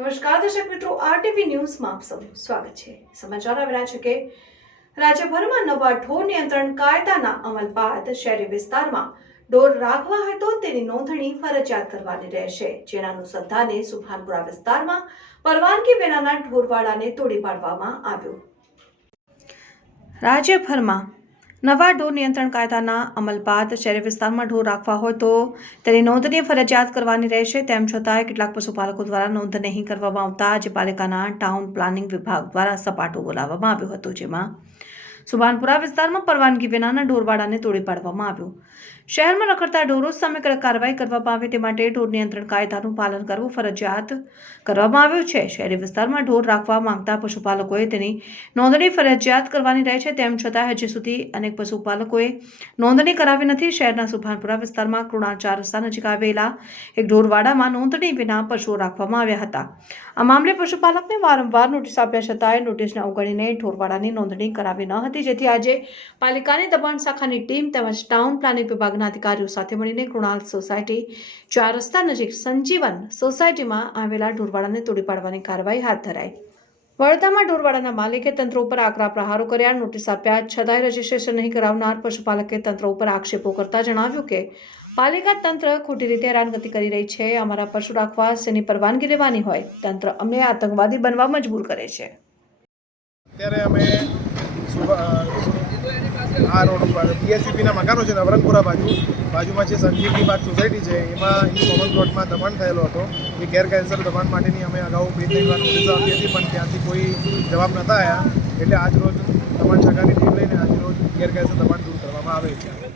નમસ્કાર દર્શક મિત્રો, આરટીવી ન્યૂઝમાં આપ સૌનું સ્વાગત છે। સમાચાર આવી રહ્યા છે કે રાજ્યભરમાં નવા ઢોર નિયંત્રણ કાયદાના અમલ બાદ શહેરી વિસ્તારમાં ઢોર રાખવા હોય તો તેની નોંધણી ફરજિયાત કરવાની રહેશે, જેના અનુસંધાને સુભાનપુરા વિસ્તારમાં પરવાનગી વિનાના ઢોરવાડાને તોડી પાડવામાં આવ્યો। રાજ્યભરમાં નવા ઢોર નિયંત્રણ કાયદાના અમલ બાદ શહેરી વિસ્તારમાં ઢોર રાખવા હોય તો તેની નોંધણી ફરજિયાત કરવાની રહેશે। તેમ છતાં કેટલાક પશુપાલકો દ્વારા નોંધ નહીં કરવામાં આવતા આજે પાલિકાના ટાઉન પ્લાનિંગ વિભાગ દ્વારા સપાટો બોલાવવામાં આવ્યો હતો, જેમાં સુભાનપુરા વિસ્તારમાં પરવાનગી વિનાના ઢોરવાડાને તોડી પાડવામાં આવ્યો। શહેરમાં રખડતા ઢોરો સામે કડક કાર્યવાહી કરવામાં આવે તે માટે ઢોર નિયંત્રણ કાયદાનું પાલન કરવું ફરજિયાત કરવામાં આવ્યું છે। શહેરી વિસ્તારમાં ઢોર રાખવા માંગતા પશુપાલકોએ તેની નોંધણી ફરજિયાત કરવાની રહે છે। તેમ છતાં હજી સુધી અનેક પશુપાલકોએ નોંધણી કરાવી નથી। શહેરના સુભાનપુરા વિસ્તારમાં કૃણાલ 4 રસ્તા નજીક આવેલા એક ઢોરવાડામાં નોંધણી વિના પશુઓ રાખવામાં આવ્યા હતા। આ મામલે પશુપાલકને વારંવાર નોટિસ આપ્યા છતાંય નોટિસને અવગણીને ઢોરવાડાની નોંધણી કરાવી ન હતી, જેથી આજે પાલિકાની દબાણ શાખાની ટીમ તેમજ ટાઉન પ્લાનિંગ વિભાગના અધિકારીઓ સાથે મળીને કૃણાલ સોસાયટી 4 રસ્તા નજીક સંજીવન સોસાયટીમાં આવેલા ઢોરવાડાને તોડી પાડવાની કાર્યવાહી હાથ ધરાઈ। વડોદરામાં ઢોરવાડાના માલિકે તંત્ર ઉપર આકરા પ્રહારો કર્યા, નોટિસ આપ્યા છતાંય રજીસ્ટ્રેશન નહીં કરાવનાર પશુપાલકે તંત્ર ઉપર આક્ષેપો કરતા જણાવ્યું કે પાલિકા તંત્ર ખોટી રીતે હેરાનગતિ કરી રહી છે। અમારા પશુ રાખવા શેની પરવાનગી લેવાની હોય, તંત્ર અમને આતંકવાદી બનવા મજબૂર કરે છે। અત્યારે અમે આ રોડ ઉપર બીએસસીપીના મકાનો છે નવરંગપુરા બાજુમાં છે સંજીવની બાગ સોસાયટી છે, એમાં કોમન પ્લોટમાં દબાણ થયેલો હતો। એ ગેરકાયદેસર દબાણ માટેની અમે અગાઉ 2-3 વાર નોટિસો આપી હતી, પણ ત્યાંથી કોઈ જવાબ નહોતા આવ્યા, એટલે આજ રોજ દબાણ શાખાની ટીમ લઈને આજ રોજ ગેરકાયદેસર દબાણ દૂર કરવામાં આવે છે।